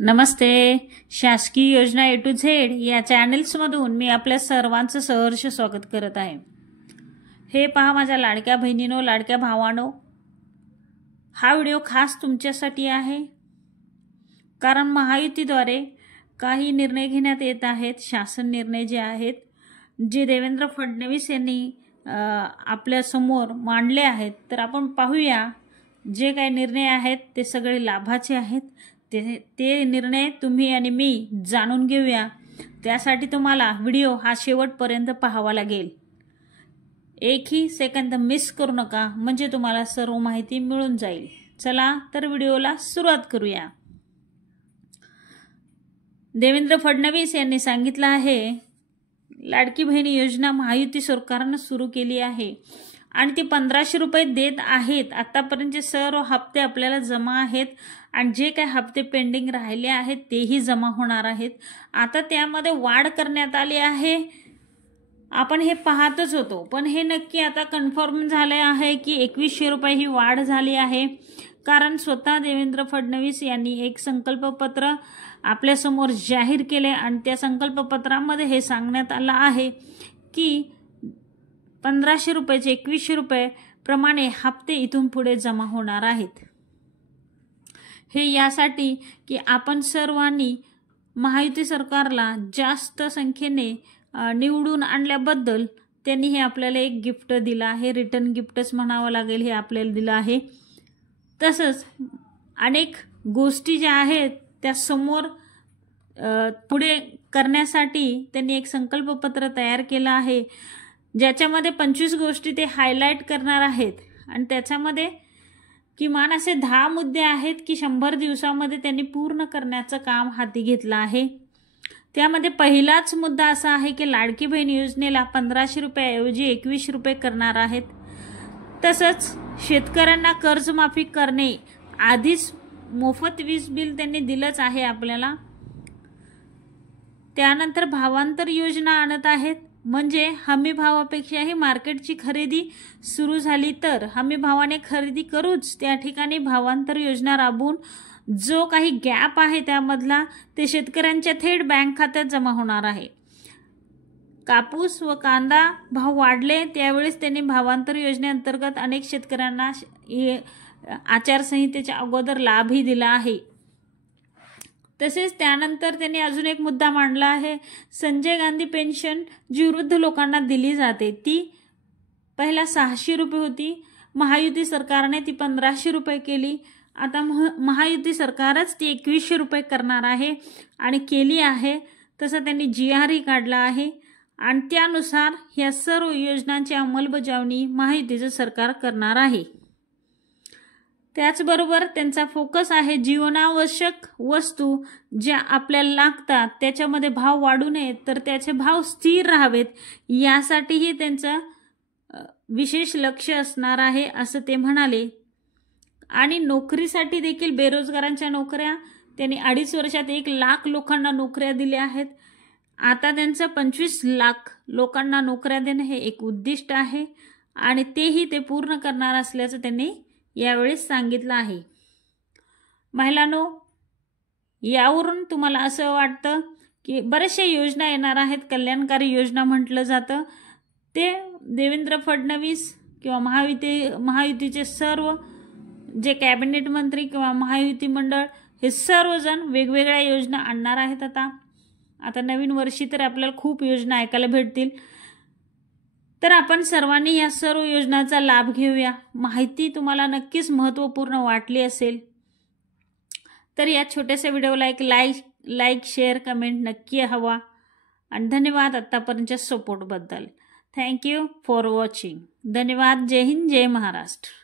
नमस्ते. शासकीय योजना ए to Z या चॅनल्समधून मी आपल्या सर्वांचं सहर्ष स्वागत करत आहे. हे पहा माझ्या लाडक्या बहिणींनो, लाडक्या भावांनो, हा व्हिडिओ खास तुमच्यासाठी आहे. कारण महायुतीद्वारे काही निर्णय घेण्यात येत आहेत, शासन निर्णय जे आहेत, जे देवेंद्र फडणवीस यांनी आपल्या समोर मांडले आहेत. तर आपण पाहूया जे काही निर्णय आहेत ते सगळे लाभाचे आहेत. ते निर्णय तुम्ही आणि मी जाणून घेऊया. त्यासाठी तुम्हाला व्हिडिओ हा शेवटपर्यंत पाहावा लागेल. एकही सेकंद मिस करू नका, म्हणजे तुम्हाला सर्व माहिती मिळून जाईल. चला तर व्हिडिओला सुरुवात करूया. देवेंद्र फडणवीस यांनी सांगितलं आहे, लाडकी बहिणी योजना महायुती सरकारने सुरू केली आहे आणि ती 1500 रुपये देत आहेत. आतापर्यंतचे सर्व हप्ते आपल्याला जमा आहेत आणि जे काही हप्ते पेंडिंग राहिले आहेत तेही जमा होणार आहेत. आता त्यामध्ये वाढ करण्यात आली आहे. आपण हे पाहतच होतो, पण हे नक्की आता कन्फर्म झाले आहे की 2100 रुपये ही वाढ झाली आहे. कारण स्वतः देवेंद्र फडणवीस यांनी एक संकल्पपत्र आपल्यासमोर जाहीर केले आणि त्या संकल्पपत्रामध्ये हे सांगण्यात आलं आहे की 1500 रुपयाचे 2100 रुपये प्रमाणे हप्ते इथून पुढे जमा होणार आहेत. हे यासाठी की आपण सर्वांनी महायुती सरकारला जास्त संख्येने निवडून आणल्याबद्दल त्यांनी हे आपल्याला एक गिफ्ट दिलं आहे. रिटर्न गिफ्टच म्हणावं लागेल, हे आपल्याला दिलं आहे. तसंच अनेक गोष्टी ज्या आहेत त्या समोर पुढे करण्यासाठी त्यांनी एक संकल्पपत्र तयार केलं आहे, ज्याच्यामध्ये 25 गोष्टी ते हायलाईट करणार आहेत. आणि त्याच्यामध्ये किमान असे 10 मुद्दे आहेत की 100 दिवसामध्ये त्यांनी पूर्ण करण्याचं काम हाती घेतलं आहे. त्यामध्ये पहिलाच मुद्दा असा आहे की लाडकी बहीण योजनेला 1500 रुपयाऐवजी 2100 रुपये करणार आहेत. तसंच शेतकऱ्यांना कर्जमाफी करणे, आधीच मोफत वीज बिल त्यांनी दिलंच आहे आपल्याला. त्यानंतर भावांतर योजना आणत आहेत, म्हणजे हमी भावापेक्षाही मार्केटची खरेदी सुरू झाली तर हमी भावाने खरेदी करूच, त्या ठिकाणी भावांतर योजना राबवून जो काही गॅप आहे त्यामधला ते शेतकऱ्यांच्या थेट बँक खात्यात जमा होणार आहे. कापूस व कांदा भाव वाढले त्यावेळेस त्यांनी भावांतर योजनेअंतर्गत अनेक शेतकऱ्यांना आचारसंहितेच्या अगोदर लाभही दिला आहे. तसेच त्यानंतर त्यांनी अजून एक मुद्दा मांडला आहे, संजय गांधी पेन्शन जी वृद्ध लोकांना दिली जाते ती पहिला 600 रुपये होती. महायुती सरकारने ती 1500 रुपये केली. आता महायुती सरकारच ती 2100 रुपये करणार आहे आणि केली आहे. तसं त्यांनी GR ही काढला आहे आणि त्यानुसार या सर्व योजनांची अंमलबजावणी महायुतीचं सरकार करणार आहे. त्याचबरोबर त्यांचा फोकस आहे जीवनावश्यक वस्तू ज्या आपल्याला लागतात त्याच्यामध्ये भाव वाढू नयेत, तर त्याचे भाव स्थिर राहावेत, यासाठीही त्यांचं विशेष लक्ष असणार आहे असं ते म्हणाले. आणि नोकरीसाठी देखील बेरोजगारांच्या नोकऱ्या त्यांनी 2.5 वर्षात 1 लाख लोकांना नोकऱ्या दिल्या आहेत. आता त्यांचं 25 लाख लोकांना नोकऱ्या देणं हे एक उद्दिष्ट आहे आणि तेही ते पूर्ण करणार असल्याचं त्यांनी यावेळेस सांगितलं आहे. महिलांनो, यावरून तुम्हाला असं वाटतं की बऱ्याचशा योजना येणार आहेत, कल्याणकारी योजना म्हटलं जातं. ते देवेंद्र फडणवीस किंवा महायुतीचे सर्व जे कॅबिनेट मंत्री किंवा महायुती मंडळ हे सर्वजण वेगवेगळ्या योजना आणणार आहेत. आता नवीन वर्षी तर आपल्याला खूप योजना ऐकायला भेटतील. तर आपण सर्वांनी या सर्व योजनांचा लाभ घेऊया. माहिती तुम्हाला नक्कीच महत्त्वपूर्ण वाटली असेल तर या छोट्याशा व्हिडिओला एक लाईक शेअर कमेंट नक्की हवा. आणि धन्यवाद आत्तापर्यंतच्या सपोर्टबद्दल. Thank you for watching. धन्यवाद. जय हिंद, जय महाराष्ट्र.